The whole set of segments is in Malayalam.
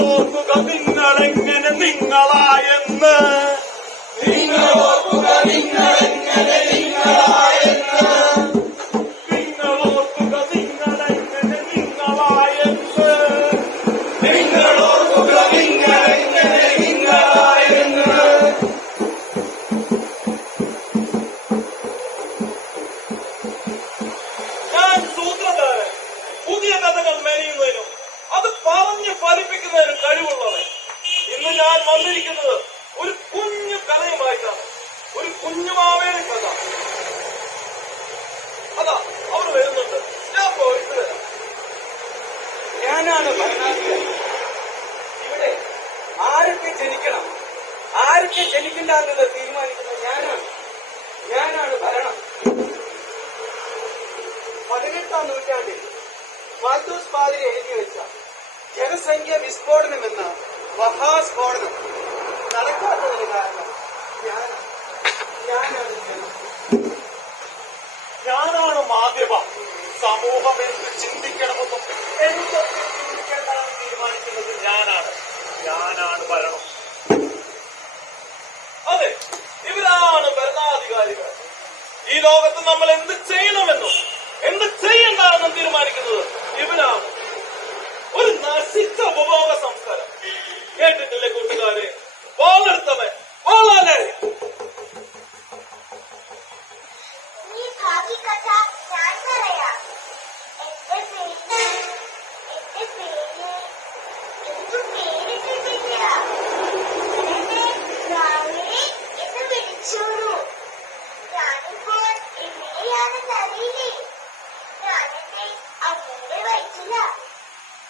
നിങ്ങളോർക്കുക നിങ്ങളെങ്ങനെ നിങ്ങളായെന്ന്, നിങ്ങളോർക്കുക നിങ്ങളെങ്ങനെ നിങ്ങളായെന്ന്, നിങ്ങളോർക്കുക നിങ്ങളെങ്ങനെ നിങ്ങളായെന്ന്, നിങ്ങളോർക്കുക നിങ്ങളെങ്ങനെ നിങ്ങളായെന്ന്. ഞാൻ സൂത്രധാരൻ, പുതിയ കഥകൾ മെനയുന്നതിനും അത് പറഞ്ഞ് ഫലിപ്പിക്കുന്നതിനും കഴിവുള്ളവൻ. ഇന്ന് ഞാൻ വന്നിരിക്കുന്നത് ഒരു കുഞ്ഞു കഥയുമായിട്ടാണ്. ഒരു കുഞ്ഞുമാവേലി കഥ. അതാ അവർ വരുന്നുണ്ട്. ഞാൻ പോയിട്ട് വരാം. ഞാനാണ് ഭരണാധികാരി. ഇവിടെ ആരൊക്കെ ജനിക്കണം, ആരൊക്കെ ജനിക്കില്ല എന്നത് തീരുമാനിക്കുന്നത് ഞാനാണ് ഭരണം. 18ാം നൂറ്റാണ്ടിൽ മാൽത്തൂസ് പാതിരി എഴുതി വെച്ച ജനസംഖ്യ വിസ്ഫോടനം എന്ന മഹാസ്ഫോടനം നടക്കാത്തതിന് കാരണം ഞാനാണ് ജനം. ഞാനാണ് മാധ്യമം. സമൂഹം എന്ത് ചിന്തിക്കണമെന്നും എന്തൊക്കെ ചിന്തിക്കേണ്ടതെന്ന് തീരുമാനിക്കുന്നത് ഞാനാണ് ഭരണം. അതെ, ഇവരാണ് ഭരണാധികാരികൾ. ഈ ലോകത്ത് നമ്മൾ എന്ത് ചെയ്യണമെന്നും എന്ത് ചെയ്യണ്ടെന്നും തീരുമാനിക്കുന്നത് ഇവരാണ്. ഒരു നശിച്ച ഉപഭോഗ സംസ്കാരം കേട്ടിട്ടില്ലേ കൂട്ടുകാരെ? വാളെടുത്തവൻ വാളാലേ.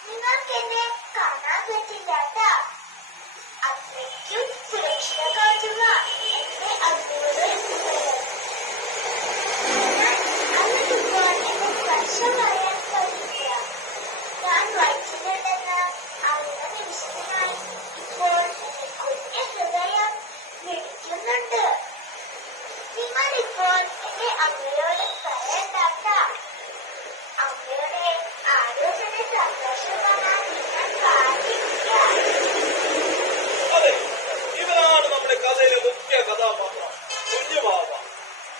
നിങ്ങൾക്കെന്നെ കാണാൻ പറ്റില്ലാത്ത അത്രയ്ക്കും സുരക്ഷ കാട്ടുക എന്റെ അമ്മയോട് അന്നിപ്പോൾ എന്നെ സ്പർശം പറയാൻ കഴിയില്ല. ഞാൻ വയറ്റിലുണ്ടെന്ന് അറിയുന്ന നിമിഷത്തിനായി ഇപ്പോൾ എന്റെ കുഞ്ഞു ഹൃദയം മിടിക്കുന്നുണ്ട്. നിങ്ങളിപ്പോൾ എന്റെ അമ്മയോട് പറയണ്ടാത്ത അമ്മയുടെ ആരോഗ്യ സന്തോഷം കാണാൻ നിങ്ങൾ കാത്തിരിക്കുക. അതെ, ഇവരാണ് നമ്മുടെ കഥയിലെ മുഖ്യ കഥാപാത്രം, കുഞ്ഞുവാവ.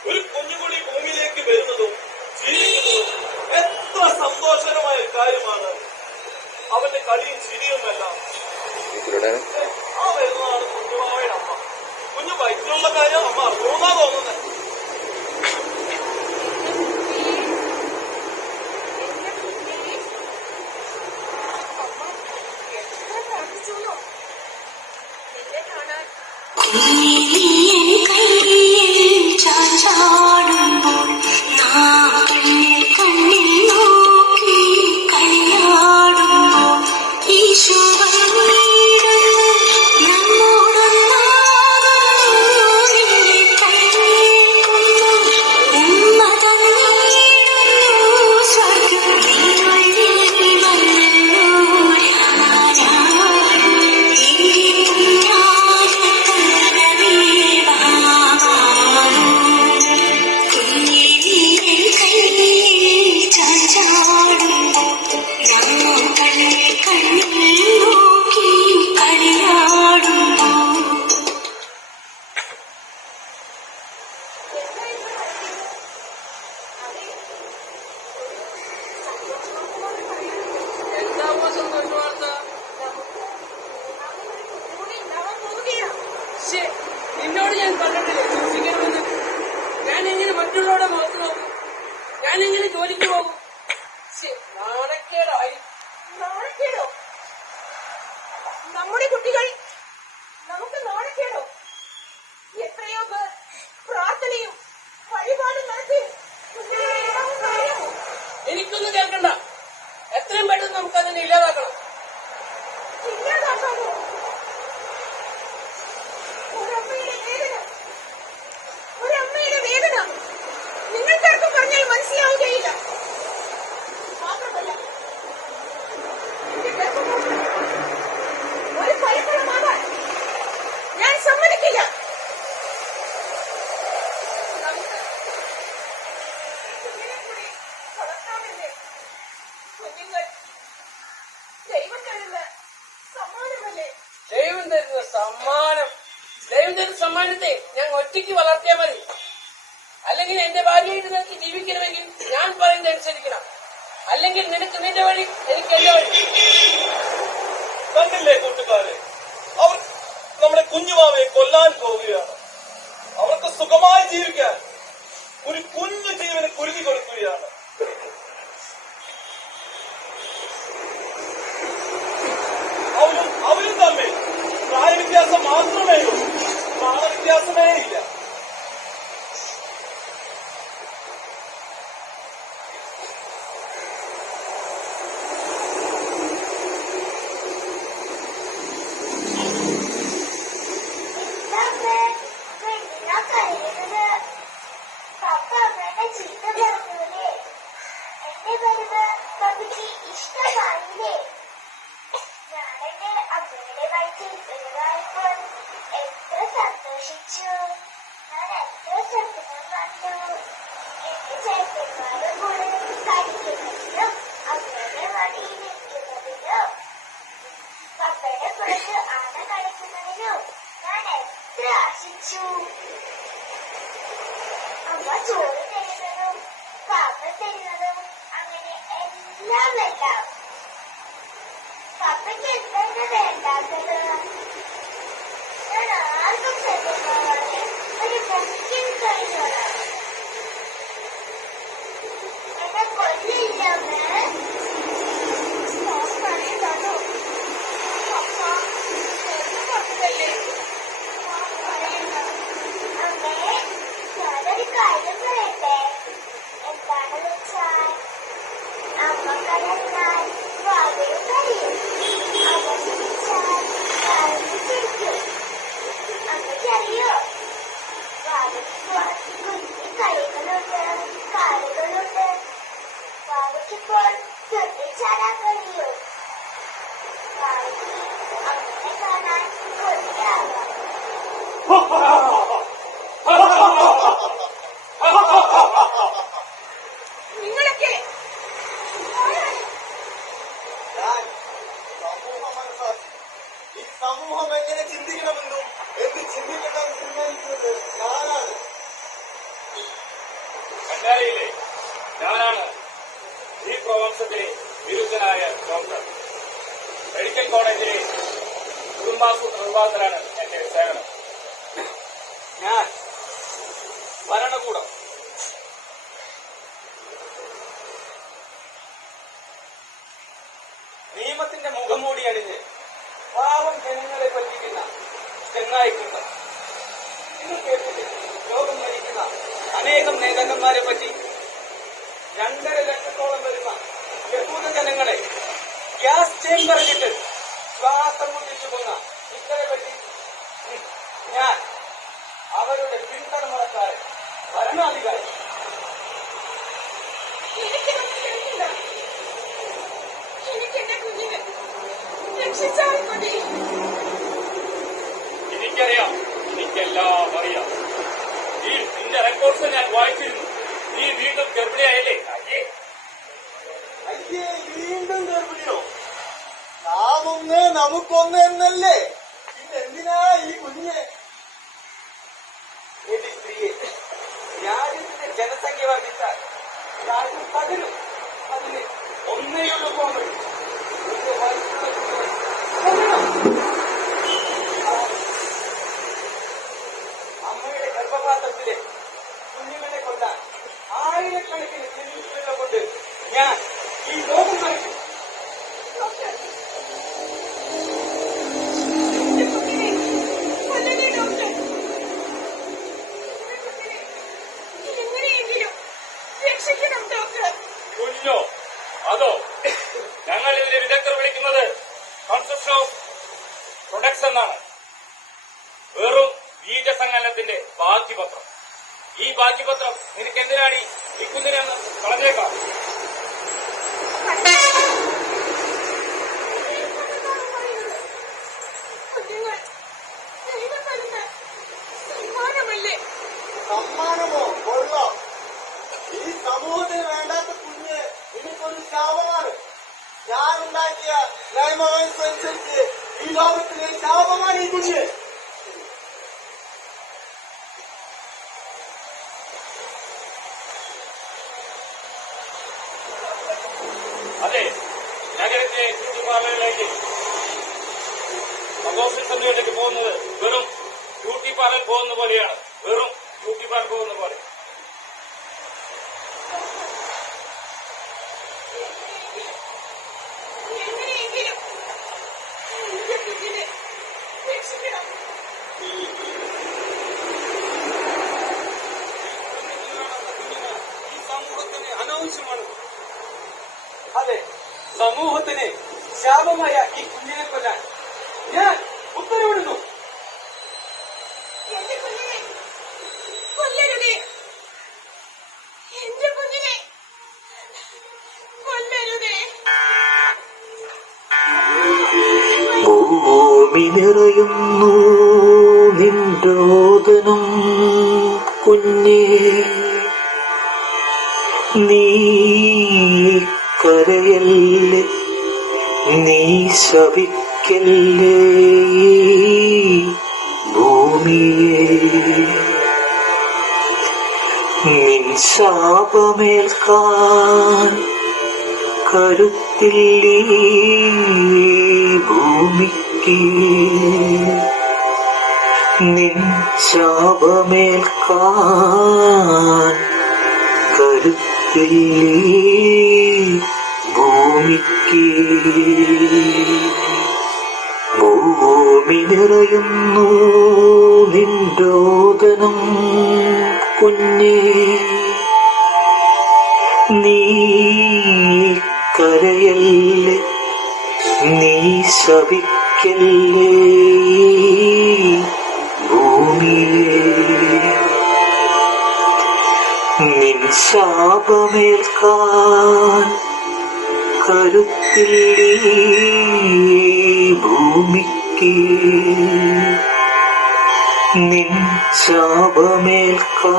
ഒരു കുഞ്ഞുകുടി ഭൂമിയിലേക്ക് വരുന്നതും ജീവിക്കുന്നതും എത്ര സന്തോഷകരമായ കാര്യമാണ്. അവന്റെ കളിയും ചിരിയുമെല്ലാം. ആ വരുന്നതാണ് കുഞ്ഞുവാവയുടെ അമ്മ. കുഞ്ഞു വയറ്റിലുള്ള കാര്യം അമ്മ അറിയുമെന്നാ തോന്നുന്നത്. നിന്നോട് ഞാൻ പറഞ്ഞിട്ടില്ലേ സൂക്ഷിക്കണമെന്ന്? ഞാൻ എങ്ങനെ മറ്റുള്ളവരുടെ മുഖത്ത് നോക്കും? ഞാൻ എങ്ങനെ ജോലിക്ക് പോകും? നാണക്കേടായി. നാണക്കേടോ? നമ്മുടെ കുട്ടികൾ നമുക്ക് നാണക്കേടോ? എത്രയോ പേർ പ്രാർത്ഥനയും വഴിപാടും നടത്തി. എനിക്കൊന്നും കേൾക്കണ്ട. എത്രയും പെട്ടെന്ന് നമുക്കതിനെ ഇല്ലാതാക്കണം. ഇല്ലാതാക്കാമോ? ഒരമ്മയുടെ വേദന നിങ്ങൾക്കാർക്കും പറഞ്ഞാൽ മനസ്സിലാവുകയില്ല. ദൈവം തരുന്ന സമ്മാനം. ദൈവം തരുന്ന സമ്മാനത്തെ ഞാൻ ഒറ്റയ്ക്ക് വളർത്തിയാൽ മതി. അല്ലെങ്കിൽ എന്റെ ഭാര്യയായിട്ട് നിനക്ക് ജീവിക്കണമെങ്കിൽ ഞാൻ പറയുന്നത് അനുസരിക്കണം. അല്ലെങ്കിൽ നിനക്ക് നിന്റെ വഴി, എനിക്ക് എന്റെ വഴി. കണ്ടില്ലേ കൂട്ടുകാരെ, അവർ നമ്മുടെ കുഞ്ഞുമാവയെ കൊല്ലാൻ പോവുകയാണ്. അവർക്ക് സുഖമായി ജീവിക്കാൻ ഒരു കുഞ്ഞു ജീവന് കുരുതി കൊടുക്കുകയാണ്. അവരും തമ്മിൽ പ്രായവ്യത്യാസം മാത്രമേ ഉള്ളൂ, പ്രായവ്യത്യാസമേ ഇല്ല. അമ്മ ചോറ് തരുന്നതും കാപ്പ തരുന്നതും അങ്ങനെ എല്ലാം വേണ്ടാം. പപ്പയ്ക്ക് എന്താണ് വേണ്ടാത്തത്? ഞാൻ ആർക്കും തരുന്നതാണ് ഒരു മുഖ്യം കഴിഞ്ഞോളാം. എന്നെ കൊല്ലില്ലമ്മേ. പറയുന്നതോ പപ്പ കൊണ്ടല്ലേ അമ്മേ, ഞാനൊരു കാര്യം പറയട്ടെ. എന്താണെന്ന് വെച്ചാൽ അമ്മ കരഞ്ഞാൽ വാവയും കരയും, അവൻ ചിരിച്ചാൽ വാവയും ചിരിക്കും. അമ്മയ്ക്കറിയോ, വാവയ്ക്ക് കുഞ്ഞി കൈകളുണ്ട്, കാലുകളുണ്ട്. വാവയ്ക്കിപ്പോൾ ചാടാൻ കഴിയും. വാവയ്ക്ക് അമ്മയെ കാണാൻ കൊതിയാകാം. നിങ്ങളൊക്കെ ഞാൻ സമൂഹ മനസ്സാക്ഷി. ഈ സമൂഹം എങ്ങനെ ചിന്തിക്കണമെന്നും എന്ത് ചിന്തിക്കണമെന്ന് തീരുമാനിക്കുന്നത് ഞാനാണ്. കന്യാരയിലെ ഞാനാണ് ഈ പ്രവംശത്തിലെ വിരുദ്ധനായ ഡോക്ടർ. മെഡിക്കൽ കോളേജിലെ കുടുംബാസൂത്രണ വിഭാഗത്തിലാണ് എന്റെ സേവനം. ഞാൻ ഭരണകൂടം. നിയമത്തിന്റെ മുഖംമൂടി അണിഞ്ഞ് പാവം ജനങ്ങളെ പറ്റിക്കുന്ന ചെങ്ങായിക്കുണ്ട്. നിങ്ങൾ കേട്ടില്ലേ, ലോകം ഭരിക്കുന്ന അനേകം നേതാക്കന്മാരെ പറ്റി? 2.5 ലക്ഷത്തോളം വരുന്ന യഹൂദ ജനങ്ങളെ ഗ്യാസ് ചേമ്പറിലിട്ട് ശ്വാസം മുട്ടിച്ചു കൊന്ന ഇവരെ പറ്റി? ഞാൻ അവരുടെ പിന്തുണക്കാരൻ, ഭരണാധികാരി. എനിക്കെന്റെ കുഞ്ഞിനെ രക്ഷിച്ചാൽ മതി. എനിക്കറിയാം, എനിക്കെല്ലാം അറിയാം. ഈ നിന്റെ റെക്കോർഡ്സ് ഞാൻ വായിച്ചിരുന്നു. നീ വീണ്ടും ഗർഭിണിയായല്ലേ? അയ്യേ, അയ്യേ, വീണ്ടും ഗർഭിണിയോ? നാമൊന്ന് നമുക്കൊന്ന് എന്നല്ലേ? പിന്നെന്തിനാ ഈ കുഞ്ഞ്? എന്റെ സ്ത്രീയെ, രാജ്യത്തിന്റെ ജനസംഖ്യ വർദ്ധിച്ചാൽ രാജ്യം പകരും. അതിന് ഒന്നേയുള്ളൂ കോമഡി. അമ്മയുടെ ഗർഭപാത്രത്തിലെ കുഞ്ഞുങ്ങളെ കൊല്ലാൻ ആയിരക്കണക്കിന് ക്ലിനിക്കുകളെ കൊണ്ട് ഞാൻ ഈ ലോകം മറിക്കും. കുഞ്ഞോ അതോ? ഞങ്ങൾ ഇതിലെ വിദഗ്ധർ വിളിക്കുന്നത് കൺസെപ്ഷൻ ഓഫ് പ്രൊഡക്ട്സ് എന്നാണ്. വെറും ബീജസങ്കലനത്തിന്റെ ബാധ്യപത്രം. ഈ ബാധ്യപത്രം നിനക്ക് എന്തിനാണ് ഈ കുഞ്ഞിനെന്ന് കളഞ്ഞേക്കാം. സമ്മാനമോ? കൊള്ളാം. ഈ സമൂഹത്തിന് വേണ്ടാത്ത കുഞ്ഞ് എനിക്കൊരു ശാപമാണ്. ഞാനുണ്ടാക്കിയ നിയമമനുസരിച്ച് ഈ ലോകത്തിലെ ശാപമാണ് ഈ കുഞ്ഞ്. അതെ, നഗരത്തിലെ ബ്യൂട്ടി പാർലറിലേക്ക് സന്തോഷം സന്ധ്യയിലേക്ക് പോകുന്നത് വെറും ബ്യൂട്ടി പാർലർ പോകുന്ന പോലെയാണ്. വെറും ബ്യൂട്ടി പാർലർ പോകുന്ന പോലെ. എങ്ങനെയെങ്കിലും എന്റെ കുഞ്ഞിനെ രക്ഷിക്കണം. ഈ സമൂഹത്തിന് അനാവശ്യമാണ്. അതെ, സമൂഹത്തിന് ശാപമായ ഈ കുഞ്ഞിനെ കൊല്ലാൻ ഞാൻ ഉത്തരവിടുന്നു. എന്റെ കുഞ്ഞിനെ കൊല്ലരുതേ. എന്റെ കുഞ്ഞിനെ കൊല്ലരുതേ. ഭൂമി നിറയുന്നു നിൻരോദനം കുഞ്ഞേ, നീ കരയല്ലേ, നീ ശപിക്കല്ലേ ഭൂമിയെ. നിൻ ശാപമേൽക്കാൻ കരുത്തില്ലേ ഭൂമിക്ക്, നിൻ ശാപമേൽക്കാൻ കരുത്തില്ലേ ഭൂമിക്ക്. ഭൂമി നിറയുന്നു നിൻരോദനം കുഞ്ഞേ, നീ കരയല്ലേ, നീ ശപിക്കല്ലേ ഭൂമിയെ. നിൻ ശാപമേൽക്കാൻ കരുത്തില്ലേ ഭൂമിക്ക്, നിൻ ശാപമേൽക്കാൻ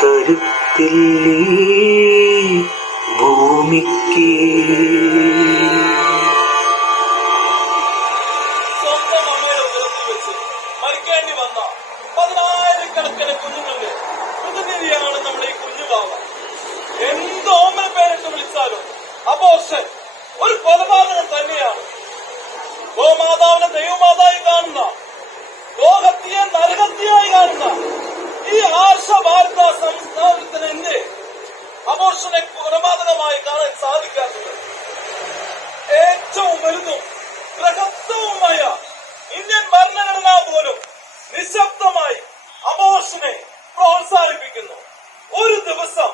കരുത്തില്ലേ ഭൂമിക്ക്. സ്വന്തം അമ്മയുടെ ഉദരത്തിൽ വെച്ച് മരിക്കേണ്ടി വന്ന 10,000-കണക്കിന് കുഞ്ഞുങ്ങളുടെ പ്രതിനിധിയാണ് നമ്മുടെ ഈ കുഞ്ഞുവാവ. എന്ത് ഓമന പേരിട്ട് വിളിച്ചാലും അബോർഷൻ ഒരു കൊലപാതകം തന്നെയാണ്. ഗോമാതാവിനെ ദൈവമാതായി കാണുന്ന, ഗോഹത്യയെ നരഹത്യയായി കാണുന്ന ഈ ആർഷ ഭാരത സംസ്ഥാനത്തിന് എന്റെ അബോർഷനെ കൊലപാതകമായി കാണാൻ സാധിക്കാത്തത്. ഏറ്റവും വലുതും പ്രശസ്തവുമായ ഇന്ത്യൻ ഭരണഘടന പോലും നിശബ്ദമായി അബോർഷനെ പ്രോത്സാഹിപ്പിക്കുന്നു. ഒരു ദിവസം,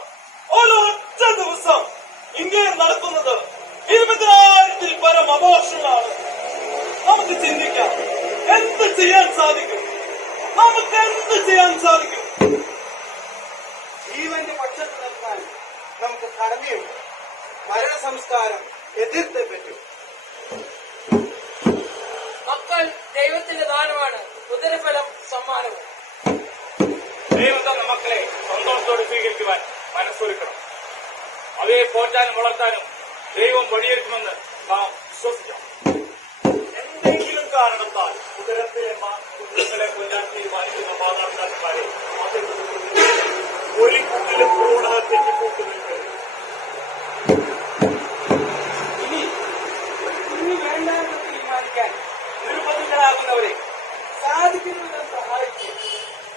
ഒരൊറ്റ ദിവസം ഇന്ത്യയിൽ നടക്കുന്നത് 20,000-ൽ പരം അബോർഷനാണ്. നമുക്ക് ചിന്തിക്കാം, എന്ത് ചെയ്യാൻ സാധിക്കും? നമുക്ക് എന്ത് ചെയ്യാൻ സാധിക്കും? ജീവന്റെ പക്ഷത്ത് നിൽക്കാൻ നമുക്ക് കടമയുണ്ട്. മരണസംസ്കാരം എതിർത്തേ പറ്റൂ. മക്കൾ ദൈവത്തിന്റെ ദാനമാണ്, ഉദരഫലം സമ്മാനവും. ദൈവം തന്ന മക്കളെ സന്തോഷത്തോടെ സ്വീകരിക്കുവാൻ മനസ്സൊരുക്കണം. അവയെ പോറ്റാനും വളർത്താനും ദൈവം വഴിയൊരുക്കുമെന്ന് നാം വിശ്വസിക്കാം. എന്തെങ്കിലും കാരണത്താൽ ഉദരത്തിലെ കുഞ്ഞുങ്ങളെ കൊല്ലാൻ തീരുമാനിക്കുന്ന മാതാപിതാക്കന്മാരെ ഒരിക്കലും ക്രൂരത തെറ്റിപ്പോക്കുന്നുണ്ട്. ഇനി കുഞ്ഞു വേണ്ട എന്ന് തീരുമാനിക്കാൻ നിർബന്ധിതരാകുന്നവരെ സാധിക്കുന്നതിനെ സഹായിച്ച്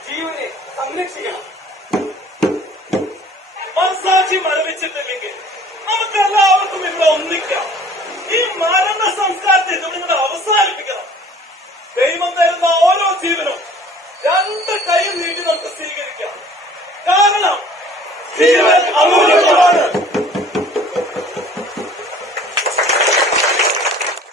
ജീവനെ സംരക്ഷിക്കണം. മനസാക്ഷി മരവിച്ചിട്ടില്ലെങ്കിൽ നമുക്ക് എല്ലാവർക്കും ഇവിടെ ഒന്നിക്കാം. ഈ മരണ സംസ്കാരത്തെ ഇവിടെ അവസാനിപ്പിക്കണം. ദൈവം തരുന്ന ഓരോ ജീവനും 2 കൈയും നീട്ടി നമുക്ക് സ്വീകരിക്കാം. കാരണം ജീവൻ അമൂല്യമാണ്.